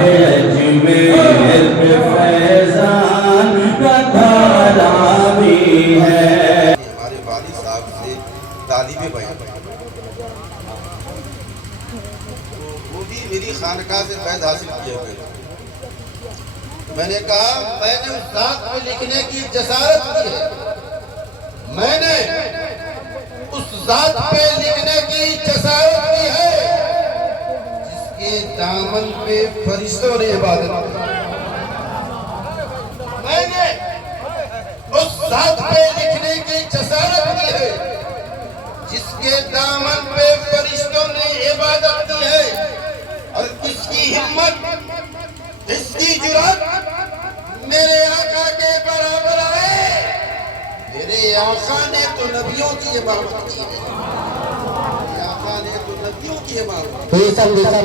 اجمیر پہ فیضان کا دھارا بھی ہے۔ ہمارے والد صاحب سے طالب بیان تو وہ بھی میری خانقاہ سے فیض حاصل کیے ہوئے تھے۔ میں نے کہا میں نے اس ذات پہ لکھنے کی جسارت کی ہے، میں نے اس ذات پہ لکھنے کی جسارت کی ہے جس کے دامن پہ فرشتوں نے عبادت کی۔ میں نے اس ذات پہ لکھنے کی جسارت کی ہے جس کے دامن پہ فرشتوں نے عبادت کی ہے، اور اس کی ہمت، اس کی جرات میرے آقا کے برابر آئے۔ میرے آقا نے تو نبیوں کی امامت کی ہے، میرے آقا نے تو نبیوں کی امامت کی ہے۔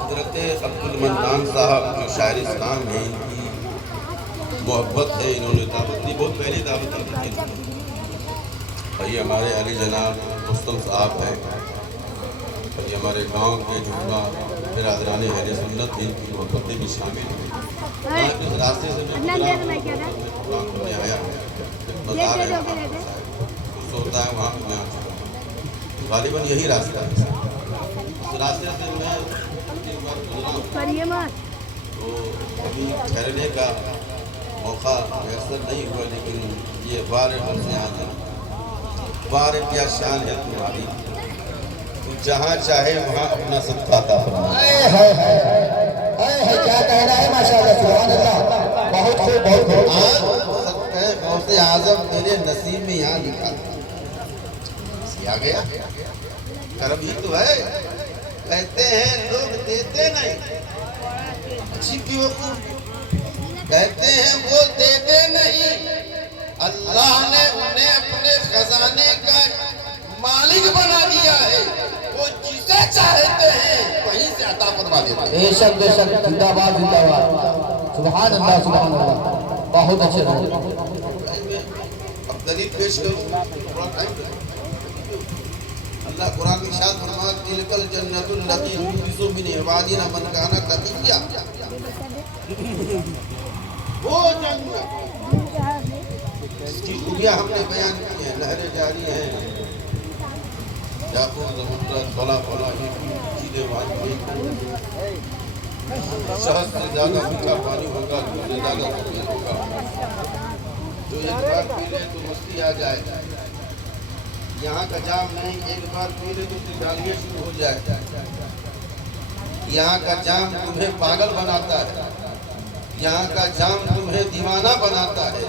حضرت عبدالمنان صاحب جو شاعر اسلام ہیں، ان کی محبت ہے، انہوں نے دعوت دی، بہت پہلی دعوت دی تھی۔ اور یہ ہمارے علی جناب مستم صاحب ہیں، اور یہ ہمارے گاؤں کے جملہ برادران اہل سنت ہیں، ان کی محبتیں بھی شامل ہیں۔ اس راستے سے میں آیا مزار ہے، کچھ ہوتا ہے وہاں پہ میں آ چکا ہوں، غالباً یہی راستہ ہے۔ اس راستے سے میں ایک بار گزرا ہوں، تو ابھی ٹھہرنے کا موقع میسر نہیں ہوا، لیکن یہ بار گھر سے آ جانا، بار کیا شان ہے تمہاری، تو جہاں چاہے وہاں اپنا صدقہ عطا فرما۔ کیا کہنا ہے ماشاءاللہ، سبحان اللہ، بہت خوب بہت خوب۔ صدقہ غوث اعظم میرے نصیب میں یہاں لکھا تھا، آ گیا کرم ہی تو ہے۔ کہتے ہیں لوگ دیتے نہیں، اچھی بیوقوف، کہتے ہیں وہ دیتے نہیں، اللہ نے انہیں اپنے خزانے کا مالک بنا دیا ہے، وہ جسے چاہتے ہیں وہیں سے عطا فرما دیتا ہے۔ بے شک بے شک، زندہ باد زندہ باد، سبحان اللہ سبحان اللہ، بہت اچھے لوگ۔ اب دلیل پیش کروں، تھوڑا ٹائم لگے۔ اللہ قرآن میں ارشاد فرمایا تلک الجنۃ التی نورث من عبادنا من کان تقیا، وہ جنت اس کی خوبیاں ہم نے بیان کی ہیں، نہریں جاری ہیں، یاقوت زمرد فلا فلا سیدھے وادی، شہد سے زیادہ میٹھا پانی ہوگا، دودھ سے زیادہ سبزی ہوگا، جو ایک بار پی لے تو مستی آ جائے گا۔ یہاں کا جام نہیں، ایک بار پی لے تو ڈالیاں شروع ہو جائے گا۔ یہاں کا جام تمہیں پاگل بناتا ہے، یہاں کا جام تمہیں دیوانہ بناتا ہے،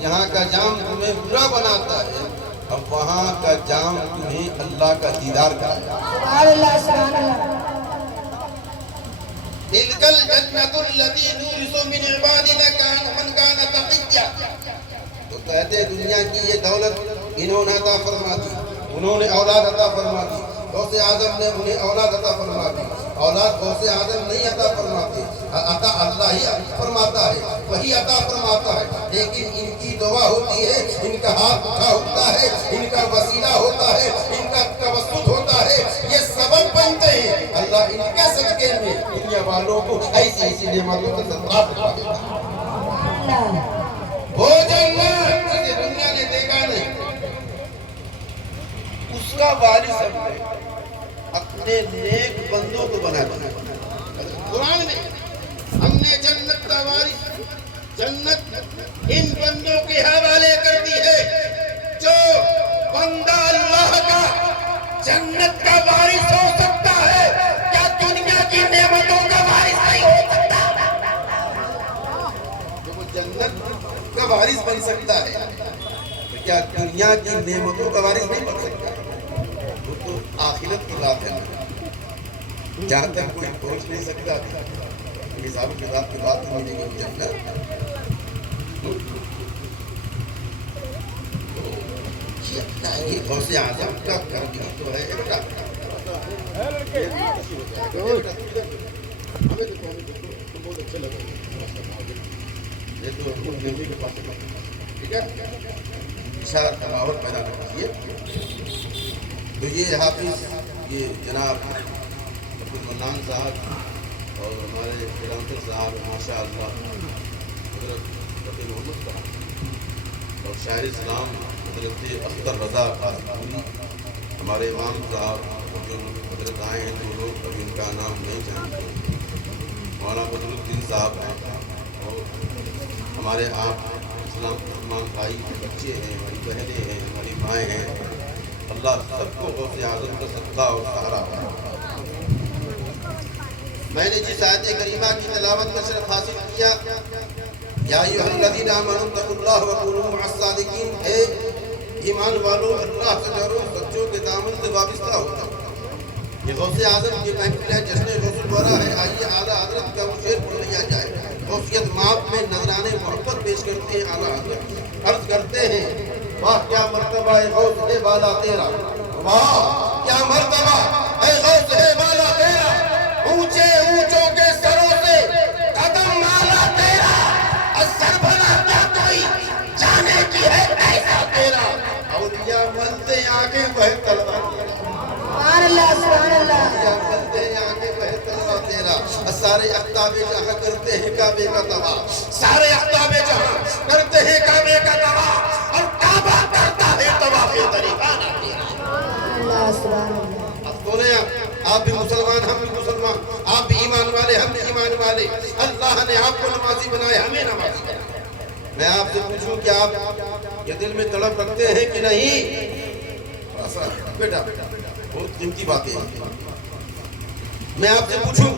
یہاں کا جام تمہیں برا بناتا ہے، اب وہاں کا جام تمہیں اللہ کا دیدار کرائے۔ سبحان اللہ سبحان اللہ۔ تلک الجنۃ التی نورث من عبادنا من کان تقیا، تو کہتے ہیں دنیا کی یہ دولت انہوں نے عطا فرما دی، انہوں نے اولاد عطا فرما دی، غوث اعظم نے انہیں اولاد عطا فرما دی، اولاد غوث اعظم نہیں عطا فرماتے، عطا اللہ ہی فرماتا ہے، وہی عطا فرماتا ہے، لیکن ان کی دعا ہوتی ہے، ان کا ہاتھ اٹھا ہوتا ہے، ان کا وسیلہ ہوتا ہے، ان کا توسط ہوتا ہے، یہ سبب بنتے ہیں، اللہ ان کے صدقے میں دنیا والوں کو ایسی ایسی نعمتوں کا صدقہ فرما دیتا ہے۔ وہ جنت جسے دنیا نے دیکھا نہیں، اس کا وارث ہم نے اپنے نیک بندوں کو بنا دیا۔ قرآن میں ہم نے جنت کا وارث، جنت ان بندوں کے حوالے کر دی ہے، جو بندہ اللہ کا جنت کا وارث ہو سکتا ہے، کیا دنیا کی نعمتوں کا وارث نہیں ہو سکتا؟ جو وہ جنت کا وارث بن سکتا ہے، تو کیا دنیا کی نعمتوں کا وارث نہیں بن سکتا؟ وہ تو آخرت کی بات ہے، جہاں تک کوئی پہنچ نہیں سکتا، حساب کتاب کی بات نہیں ہے کہ جنت یہ غوث اعظم کا کرم تو ہے بیٹا، بہت اچھے لگے یہ تو کے پاس ٹھیک ہے اشار کا ماحول پیدا کرنا چاہیے. تو یہ حافظ یہ جناب عبد المنان صاحب اور ہمارے فرانسر صاحب ماشاء اللہ حضرت فتح محمد صاحب اور شاعر اسلام حضرت اختر رضا قاسمی ہمارے امام صاحب جو حضرت آئے ہیں جو لوگ ابھی ان کا نام نہیں جانتے مولانا بدرالدین صاحب ہیں اور ہمارے آپ اسلام مسلمان بھائی بچے ہیں ہماری بہنیں ہیں ہماری مائیں ہیں اللہ سب کو غوث اعظم کا صدقہ اور سہارا ہے. میں نے جس آیت کریمہ کی تلاوت میں شرف حاصل کیا یا ایھا الذین آمنوا اتقوا اللہ وکونوا مع الصادقین اے ایمان والو اللہ سے ڈرو سچوں کے دامن سے وابستہ ہو جاؤ. یہ غوث اعظم کی محفل ہے جشن غوث الورا ہے. آئیے اعلیٰ حضرت کا وہ شعر پڑھ لیا جائے. غوثیت ماپ میں نذرانے محبت پیش کرتے ہیں اعلیٰ حضرت عرض کرتے ہیں واہ کیا مرتبہ ہے غوث ہے بالا تیرا واہ کیا مرتبہ ہے غوث ہے بالا تیرا اونچے اونچوں کے سروں سے قدم مالا تیرا اثر بنا کیا کوئی جانے کی ہے ایسا تیرا اولیاء ملتے آگے بہت تلوا تیرا سبحان اللہ سبحان اللہ اولیاء ملتے آگے بہت تلوا تیرا. سارے اقطاب جہاں کرتے ہیں کعبے کا طواف سارے اقطاب جہاں کرتے ہیں کعبے کا طواف اور کعبہ کرتا ہے طواف طریقہ نہ تیرا. اللہ سبحان اللہ. اب بولے آپ بھی مسلمان ہم بھی مسلمان آپ بھی ایمان والے ہم بھی ایمان والے اللہ نے آپ کو نمازی بنایا ہمیں نمازی بنایا. میں آپ سے پوچھوں کہ آپ یہ دل میں تڑپ رکھتے ہیں کہ نہیں؟ بیٹا بہت قیمتی باتیں ہیں. میں آپ سے پوچھوں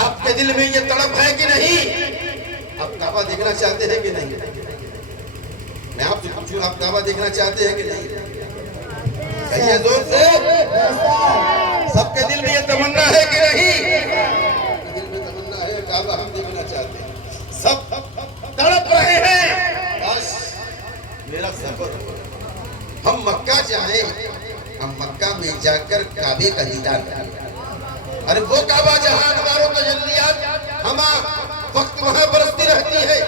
آپ کے دل میں یہ تڑپ ہے کہ نہیں؟ آپ کعبہ دیکھنا چاہتے ہیں کہ نہیں؟ میں آپ سے پوچھوں آپ کعبہ دیکھنا چاہتے ہیں کہ نہیں؟ کہیے زور سے سب کے دل میں یہ تمنا ہے کہ نہیں؟ دل میں تمنا ہے کعبہ ہم دیکھنا چاہتے ہیں سب تڑپ رہے ہیں بس میرا سفر ہم مکہ جائیں ہم مکہ میں جا کر کعبے کا دیدار کریں. ارے وہ کعبہ جہاں انوار و تجلیات ہم وقت وہاں برستی رہتی ہے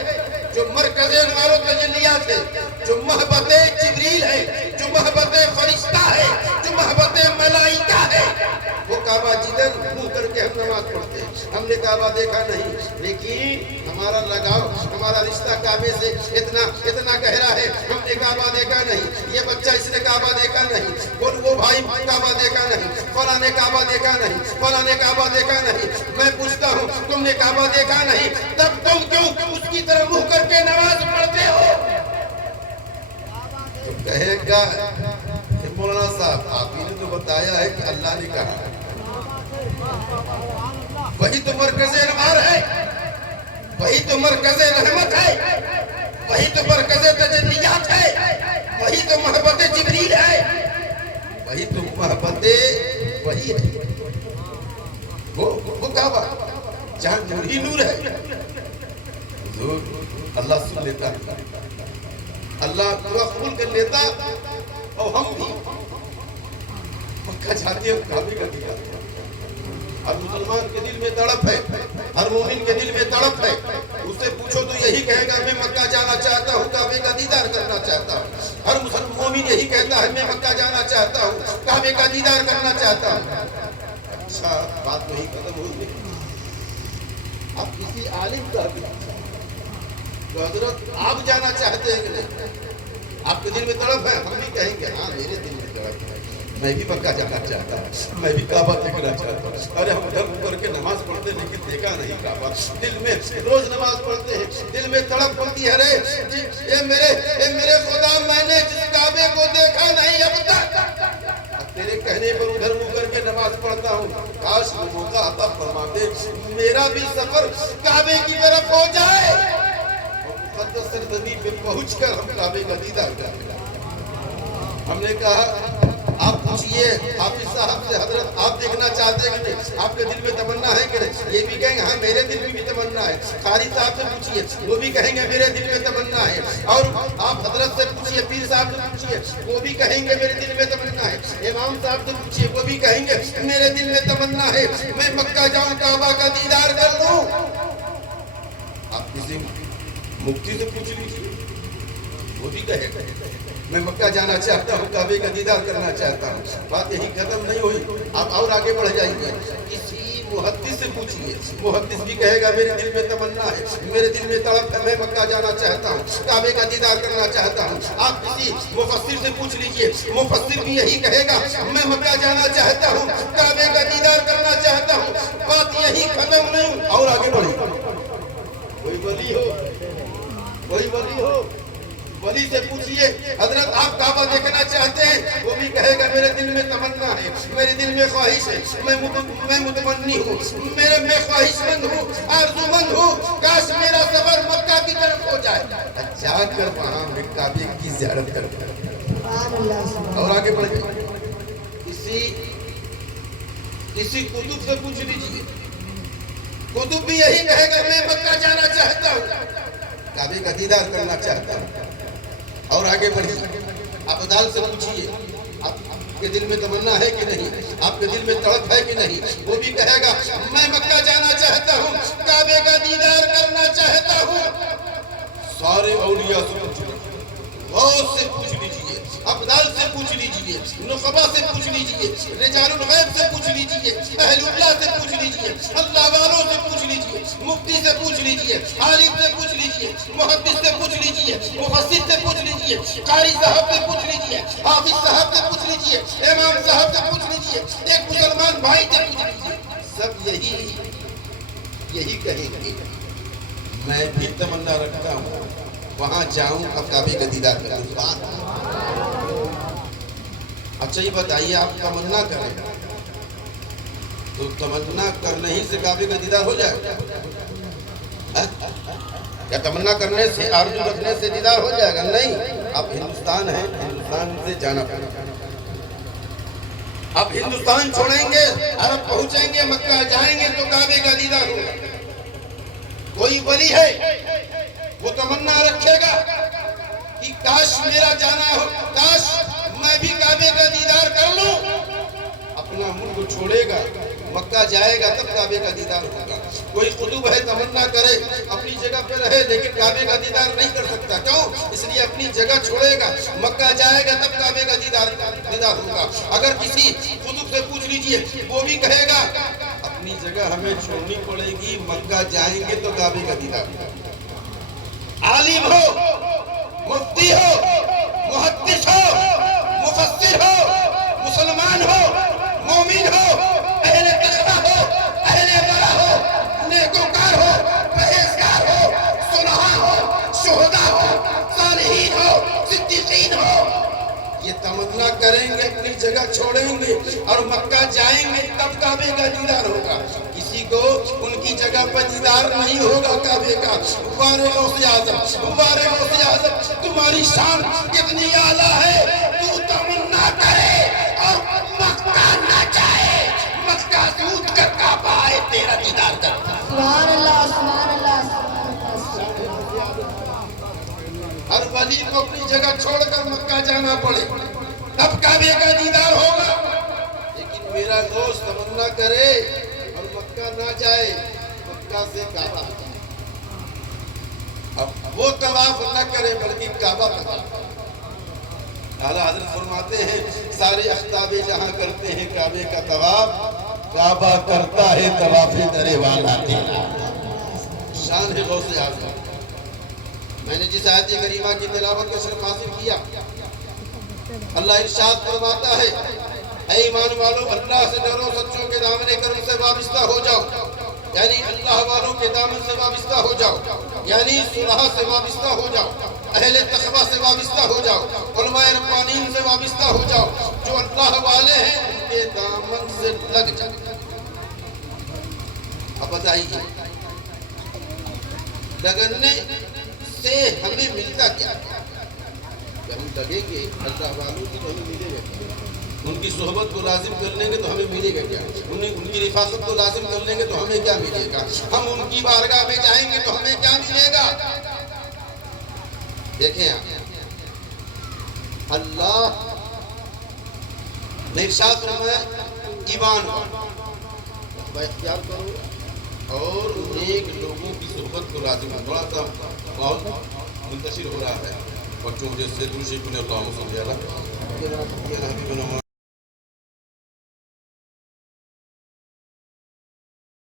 جو مرکز انوار و تجلیات ہے جو محبت جبریل ہے جو محبت فرشتہ ہے جو محبت ملائکہ ہے وہ کعبہ جدھر منہ کر کے ہم نماز پڑھتے ہیں. ہم نے کعبہ دیکھا نہیں لیکن ہمارا لگاؤ ہمارا رشتہ کعبے سے اتنا گہرا ہے. ہم نے کعبہ دیکھا نہیں یہ بچہ اس نے کعبہ دیکھا نہیں وہ بھائی کعبہ دیکھا نہیں فلاں نے کعبہ دیکھا نہیں فلاں نے کعبہ دیکھا نہیں. میں پوچھتا ہوں تم نے کعبہ دیکھا نہیں تب تم کیوں اس کی طرح منہ کر کے نماز پڑھتے ہو؟ تو کہے گا کہ مولانا صاحب آپ ہی نے تو بتایا ہے کہ اللہ نے کہا وہی تو مرکز انوار ہے وہی تو مرکز رحمت ہے وہی تو مرکز تجلیات ہے وہی تو محبت جبریل ہے وہی تو محبت وہی ہے وہ کعبہ جہاں نور ہی نور ہے. حضور اللہ سن لیتا اللہ دعا قبول کر لیتا اور ہم بھی مکہ جاتے ہیں کعبے کا دیدار. ہر مسلمان کے دل میں تڑپ ہے ہر مومن کے دل میں تڑپ ہے. اسے پوچھو تو یہی کہے گا میں مکہ جانا چاہتا ہوں کعبے کا دیدار کرنا چاہتا ہوں. ہر مسلمان مومن یہی کہتا ہے میں مکہ جانا چاہتا ہوں کعبے کا دیدار کرنا چاہتا ہوں. اچھا بات وہی ختم ہو گئی. اب کسی عالم کا تو حضرت آپ جانا چاہتے ہیں کہ نہیں؟ آپ کے دل میں تڑپ ہے ہم بھی کہیں گے ہاں میرے دل میں تڑپ ہے میں بھی مکہ جانا چاہتا ہوں میں بھی کعبہ دیکھنا چاہتا ہوں. ارے ہم ادھر کر کے نماز پڑھتے لیکن دیکھا نہیں کعبہ. دل میں روز نماز پڑھتے ہیں دل میں تڑپ پڑتی ہے رے اے میرے خدا میں نے جس کعبے کو دیکھا نہیں اب تک تیرے کہنے پر ادھر منہ کر کے نماز پڑھتا ہوں. کاش وہ موقع عطا فرما دے میرا بھی سفر کعبے کی طرف ہو جائے اور مقدس سرزمین پہ پہنچ کر ہم کعبے کا دیدار کریں. ہم نے کہا آپ پوچھئے حافظ صاحب سے حضرت آپ دیکھنا چاہتے ہیں کہ نہیں؟ آپ کے دل میں تمنا ہے کہ نہیں؟ یہ بھی کہیں گے ہاں میرے دل میں بھی تمنا ہے. قاری صاحب سے پوچھئے وہ بھی کہیں گے میرے دل میں تمنا ہے. اور آپ حضرت سے پوچھئے پیر صاحب سے پوچھئے وہ بھی کہیں گے میرے دل میں تمنا ہے. امام صاحب سے پوچھئے وہ بھی کہیں گے میرے دل میں تمنا ہے میں مکہ جاؤں کعبہ کا دیدار کر لوں. آپ کسی مفتی سے پوچھ لیجیے وہ بھی کہے میں مکہ جانا چاہتا ہوں کعبے کا دیدار کرنا چاہتا ہوں. بات یہی ختم نہیں ہوئی آپ اور آگے بڑھ جائیں گے. کسی محدث سے پوچھئے محدث بھی کہے گا میرے دل میں تمنا ہے میرے دل میں تڑپ ہے میں مکہ جانا چاہتا ہوں کعبے کا دیدار کرنا چاہتا ہوں. آپ کسی مفسر سے پوچھ لیجئے مفسر بھی یہی کہے گا میں مکہ جانا چاہتا ہوں کعبے کا دیدار کرنا چاہتا ہوں. بات یہی ختم نہیں اور آگے بڑھیں. کوئی ولی ہو ولی سے پوچھئے حضرت آپ کعبہ دیکھنا چاہتے ہیں وہ بھی کہے گا میرے دل میں تمنا ہے میرے دل میں خواہش ہے میں متمنی ہوں میں خواہش مند ہوں آرزو مند ہوں کاش میرا سفر مکہ کی طرف ہو جائے جا کر وہاں میں کعبے کی زیارت کروں. اور آگے بڑھ جائے. کسی قطب سے پوچھ لیجیے قطب بھی یہی کہے گا میں مکہ جانا چاہتا ہوں کعبے کا دیدار کرنا چاہتا ہوں. اور آگے بڑھیے. آپ عدال سے پوچھئے آپ کے دل میں تمنا ہے کہ نہیں آپ کے دل میں تڑپ ہے کہ نہیں وہ بھی کہے گا میں مکہ جانا چاہتا ہوں کعبے کا دیدار کرنا چاہتا ہوں. سارے اولیاء سے پوچھ غوث سے پوچھ لیجئے ابدال سے پوچھ لیجئے نخبہ سے پوچھ لیجئے رجال الغیب سے پوچھ لیجئے اہل اللہ سے پوچھ لیجئے اللہ والوں سے پوچھ لیجئے مفتی سے پوچھ لیجئے عالم سے پوچھ لیجئے محدث سے پوچھ لیجئے مفسر سے پوچھ لیجئے قاری صاحب سے پوچھ لیجئے حافظ صاحب سے پوچھ لیجئے امام صاحب سے پوچھ لیجئے ایک مسلمان بھائی سے پوچھ لیجئے. سب یہی کہیں گے میں بھی تمنا رکھتا ہوں وہاں جاؤں اب کعبے کا دیدار کروں. اچھا یہ بتائیے آپ تمنا کریں تو تمنا کرنے ہی سے کعبے کا دیدار ہو جائے گا یا تمنا کرنے سے آرزو رکھنے سے دیدار ہو جائے گا؟ نہیں. آپ ہندوستان ہیں ہندوستان سے جانا پڑے گا. آپ ہندوستان چھوڑیں گے عرب پہنچیں گے مکہ جائیں گے تو کعبے کا دیدار ہوگا. کوئی ولی ہے وہ تمنا رکھے گا کہ کاش میرا جانا ہو کاش میں بھی کعبے کا دیدار کر لوں. اپنا ملک چھوڑے گا مکہ جائے گا تب کعبے کا دیدار ہوگا. کوئی قطب ہے تمنا کرے اپنی جگہ پہ رہے لیکن کعبے کا دیدار نہیں کر سکتا. کیوں؟ اس لیے اپنی جگہ چھوڑے گا مکہ جائے گا تب کعبے کا دیدار ہوگا. اگر کسی قطب سے پوچھ لیجئے وہ بھی کہے گا اپنی جگہ ہمیں چھوڑنی پڑے گی مکہ جائیں گے تو کعبے کا دیدار ہوگا. عالم ہو مفتی ہو محدث ہو مفسر ہو مسلمان ہو مومن ہو اہل تقویٰ ہو اہل ورع ہو نیکوکار ہو پرہیزگار ہو صلحاء ہو شہداء ہو صالحین ہو صدیقین ہو یہ تمنا کریں گے اپنی جگہ چھوڑیں گے اور مکہ جائیں گے تب کعبے کا دیدار ہوگا. کسی کو ان کی جگہ پر دیدار نہیں ہوگا کعبے کا. غوث اعظم تمہاری شان کتنی اعلیٰ ہے تو تمنا کرے اور مکہ نہ جائے مکہ سے اٹھ کر کعبہ آئے تیرا دیدار کر. سبحان اللہ سبحان اللہ. ہر ولی کو اپنی جگہ چھوڑ کر مکہ جانا پڑے تب کعبے کا دیدار ہوگا. لیکن میرا دوست تمنا کرے اور مکہ نہ جائے مکہ سے کعبہ اب وہ طواف نہ کرے بلکہ کعبہ طواف. اعلیٰ حضرت فرماتے ہیں سارے اختاب جہاں کرتے ہیں کعبے کا طواف کعبہ کرتا ہے طواف در والا تیرا. شان ہے غوث اعظم. میں نے جس آیت کریمہ کی تلاوت کا شرف حاصل کیا اللہ ارشاد فرماتا ہے اے ایمان والو اللہ سے ڈرو سچوں کے دامن کرم سے وابستہ ہو جاؤ یعنی اللہ والوں کے دامن سے وابستہ ہو جاؤ یعنی صلحاء سے وابستہ ہو جاؤ اہل تقویٰ سے وابستہ ہو جاؤ علماء ربانیین سے وابستہ ہو جاؤ جو اللہ والے ہیں ان کے دامن سے لگ جاؤ. اب بتائیے لگنے سے ہمیں ملتا کیا کہ ہم لگیں گے اللہ والوں کی ہمیں ملے گا ان کی صحبت کو لازم کر لیں گے تو ہمیں ملے گا کیا؟ ان کی رفاقت کو لازم کر لیں گے تو ہمیں کیا ملے گا؟ ہم ان کی بارگاہ میں جائیں گے تو ہمیں کیا ملے گا؟ دیکھیں آپ، اللہ نے ارشاد فرمایا ایمان والو اختیار کرو اور نیک لوگوں کی صحبت کو لازم کرو۔ تھوڑا سا بہت منتشر ہو رہا ہے بچوں جیسے دوسری اللہ صلی اللہ علیہ وسلم